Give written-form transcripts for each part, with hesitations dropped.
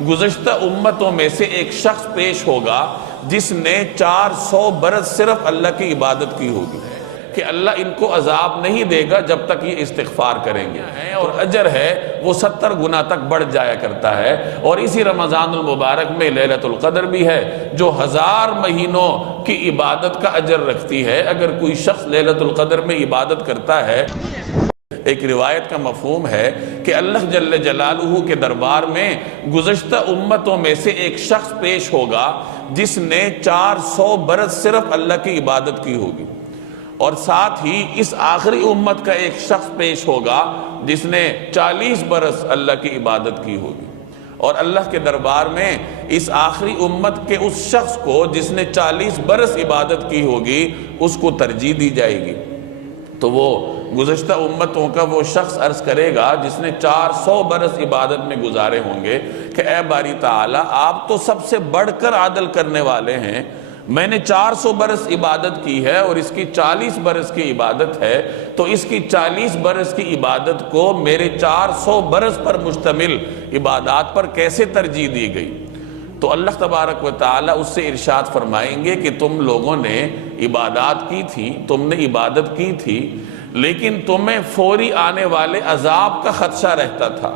گزشتہ امتوں میں سے ایک شخص پیش ہوگا جس نے 400 برس صرف اللہ کی عبادت کی ہوگی، کہ اللہ ان کو عذاب نہیں دے گا جب تک یہ استغفار کریں گے، اور اجر ہے وہ 70 گنا تک بڑھ جایا کرتا ہے۔ اور اسی رمضان المبارک میں لیلۃ القدر بھی ہے جو 1000 مہینوں کی عبادت کا اجر رکھتی ہے۔ اگر کوئی شخص لیلۃ القدر میں عبادت کرتا ہے، ایک روایت کا مفہوم ہے کہ اللہ جل جلالہ کے دربار میں گزشتہ امتوں میں سے ایک شخص پیش ہوگا جس نے 400 برس صرف اللہ کی عبادت کی ہوگی، اور ساتھ ہی اس آخری امت کا ایک شخص پیش ہوگا جس نے 40 برس اللہ کی عبادت کی ہوگی، اور اللہ کے دربار میں اس آخری امت کے اس شخص کو جس نے 40 برس عبادت کی ہوگی اس کو ترجیح دی جائے گی۔ تو وہ گزشتہ امتوں کا وہ شخص عرض کرے گا جس نے 400 برس عبادت میں گزارے ہوں گے کہ اے باری تعالیٰ، آپ تو سب سے بڑھ کر عدل کرنے والے ہیں، میں نے 400 برس عبادت کی ہے اور اس کی 40 برس کی عبادت ہے، تو اس کی 40 برس کی عبادت کو میرے 400 برس پر مشتمل عبادات پر کیسے ترجیح دی گئی؟ تو اللہ تبارک و تعالیٰ اس سے ارشاد فرمائیں گے کہ تم لوگوں نے عبادات کی تھی، تم نے عبادت کی تھی، لیکن تمہیں فوری آنے والے عذاب کا خدشہ رہتا تھا،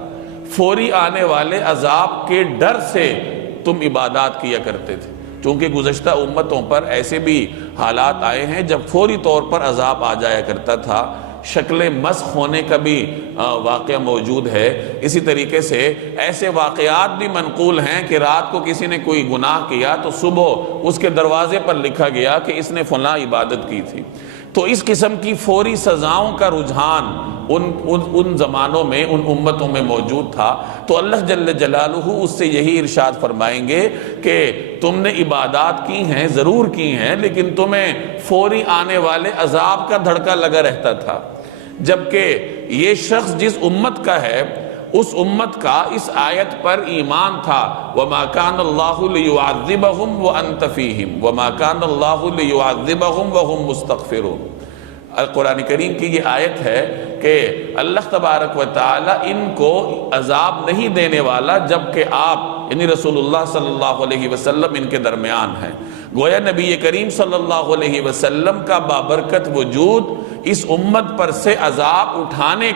فوری آنے والے عذاب کے ڈر سے تم عبادات کیا کرتے تھے، چونکہ گزشتہ امتوں پر ایسے بھی حالات آئے ہیں جب فوری طور پر عذاب آ جایا کرتا تھا، شکل مسخ ہونے کا بھی واقعہ موجود ہے۔ اسی طریقے سے ایسے واقعات بھی منقول ہیں کہ رات کو کسی نے کوئی گناہ کیا تو صبح اس کے دروازے پر لکھا گیا کہ اس نے فلاں عبادت کی تھی۔ تو اس قسم کی فوری سزاؤں کا رجحان ان زمانوں میں، ان امتوں میں موجود تھا۔ تو اللہ جل جلالہ اس سے یہی ارشاد فرمائیں گے کہ تم نے عبادات کی ہیں، ضرور کی ہیں، لیکن تمہیں فوری آنے والے عذاب کا دھڑکا لگا رہتا تھا، جبکہ یہ شخص جس امت کا ہے اس امت کا اس آیت پر ایمان تھا، وَمَا كَانَ اللَّهُ لِيُعَذِّبَهُمْ وَأَنْتَ فِيهِمْ وَمَا كَانَ اللَّهُ لِيُعَذِّبَهُمْ وَهُمْ مُسْتَغْفِرُونَ۔ قرآن کریم کی یہ آیت ہے کہ اللہ تبارک و تعالی ان کو عذاب نہیں دینے والا جبکہ آپ یعنی رسول اللہ صلی اللہ علیہ وسلم ان کے درمیان ہیں۔ گویا نبی کریم صلی اللہ علیہ وسلم کا بابرکت وجود اس امت پر سے عذاب اٹھانے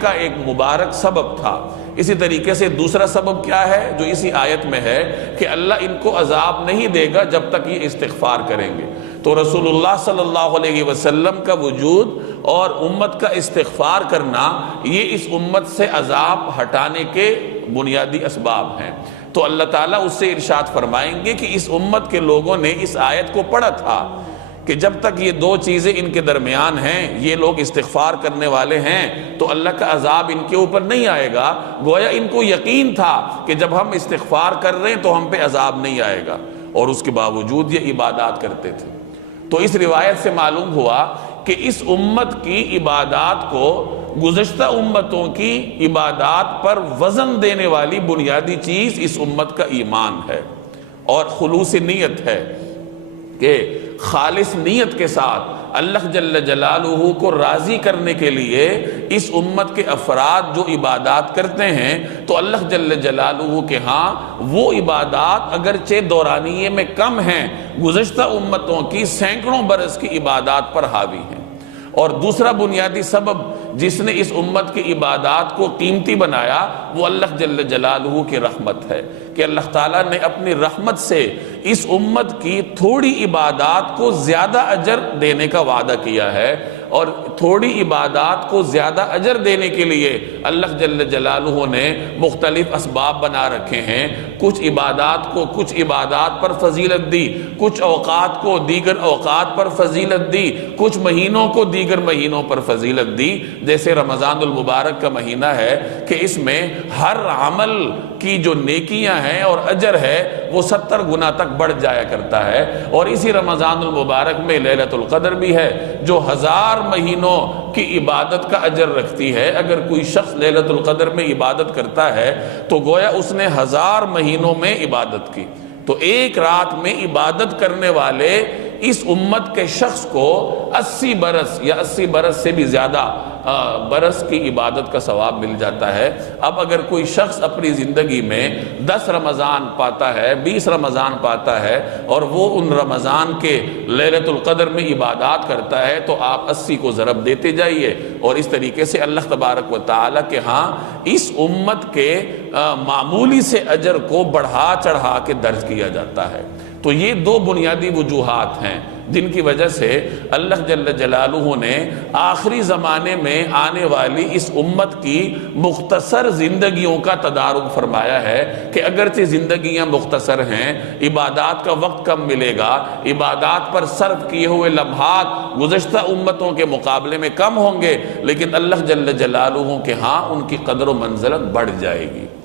کا ایک مبارک سبب تھا۔ اسی طریقے سے دوسرا سبب کیا ہے جو اسی آیت میں ہے کہ اللہ ان کو عذاب نہیں دے گا جب تک یہ استغفار کریں گے۔ تو رسول اللہ صلی اللہ علیہ وسلم کا وجود اور امت کا استغفار کرنا یہ اس امت سے عذاب ہٹانے کے بنیادی اسباب ہیں۔ تو اللہ تعالیٰ اس سے ارشاد فرمائیں گے کہ اس امت کے لوگوں نے اس آیت کو پڑھا تھا کہ جب تک یہ دو چیزیں ان کے درمیان ہیں، یہ لوگ استغفار کرنے والے ہیں، تو اللہ کا عذاب ان کے اوپر نہیں آئے گا۔ گویا ان کو یقین تھا کہ جب ہم استغفار کر رہے ہیں تو ہم پہ عذاب نہیں آئے گا، اور اس کے باوجود یہ عبادات کرتے تھے۔ تو اس روایت سے معلوم ہوا کہ اس امت کی عبادات کو گزشتہ امتوں کی عبادات پر وزن دینے والی بنیادی چیز اس امت کا ایمان ہے اور خلوص نیت ہے، کہ خالص نیت کے ساتھ اللہ جل جلالہ کو راضی کرنے کے لیے اس امت کے افراد جو عبادات کرتے ہیں تو اللہ جل جلالہ کے ہاں وہ عبادات اگرچہ دورانیے میں کم ہیں، گزشتہ امتوں کی سینکڑوں برس کی عبادات پر حاوی ہیں۔ اور دوسرا بنیادی سبب جس نے اس امت کی عبادات کو قیمتی بنایا وہ اللہ جل جلالہ کی رحمت ہے، کہ اللہ تعالیٰ نے اپنی رحمت سے اس امت کی تھوڑی عبادات کو زیادہ اجر دینے کا وعدہ کیا ہے، اور تھوڑی عبادات کو زیادہ اجر دینے کے لیے اللہ جل جلالہ نے مختلف اسباب بنا رکھے ہیں۔ کچھ عبادات پر فضیلت دی، کچھ اوقات کو دیگر اوقات پر فضیلت دی، کچھ مہینوں کو دیگر مہینوں پر فضیلت دی۔ جیسے رمضان المبارک کا مہینہ ہے کہ اس میں ہر عمل کی جو نیکیاں ہیں اور اجر ہے وہ 70 گنا تک بڑھ جایا کرتا ہے، اور اسی رمضان المبارک میں لیلۃ القدر بھی ہے جو 1000 مہینوں کی عبادت کا اجر رکھتی ہے۔ اگر کوئی شخص لیلۃ القدر میں عبادت کرتا ہے تو گویا اس نے 1000 مہینوں میں عبادت کی۔ تو ایک رات میں عبادت کرنے والے اس امت کے شخص کو 80 برس یا 80 برس سے بھی زیادہ برس کی عبادت کا ثواب مل جاتا ہے۔ اب اگر کوئی شخص اپنی زندگی میں 10 رمضان پاتا ہے، 20 رمضان پاتا ہے اور وہ ان رمضان کے لیلۃ القدر میں عبادات کرتا ہے تو آپ 80 کو ضرب دیتے جائیے، اور اس طریقے سے اللہ تبارک و تعالیٰ کے ہاں اس امت کے معمولی سے اجر کو بڑھا چڑھا کے درج کیا جاتا ہے۔ تو یہ 2 بنیادی وجوہات ہیں جن کی وجہ سے اللہ جل جلالہ نے آخری زمانے میں آنے والی اس امت کی مختصر زندگیوں کا تدارک فرمایا ہے کہ اگرچہ زندگیاں مختصر ہیں، عبادات کا وقت کم ملے گا، عبادات پر صرف کیے ہوئے لمحات گزشتہ امتوں کے مقابلے میں کم ہوں گے، لیکن اللہ جل جلالہ کے ہاں ان کی قدر و منزلت بڑھ جائے گی۔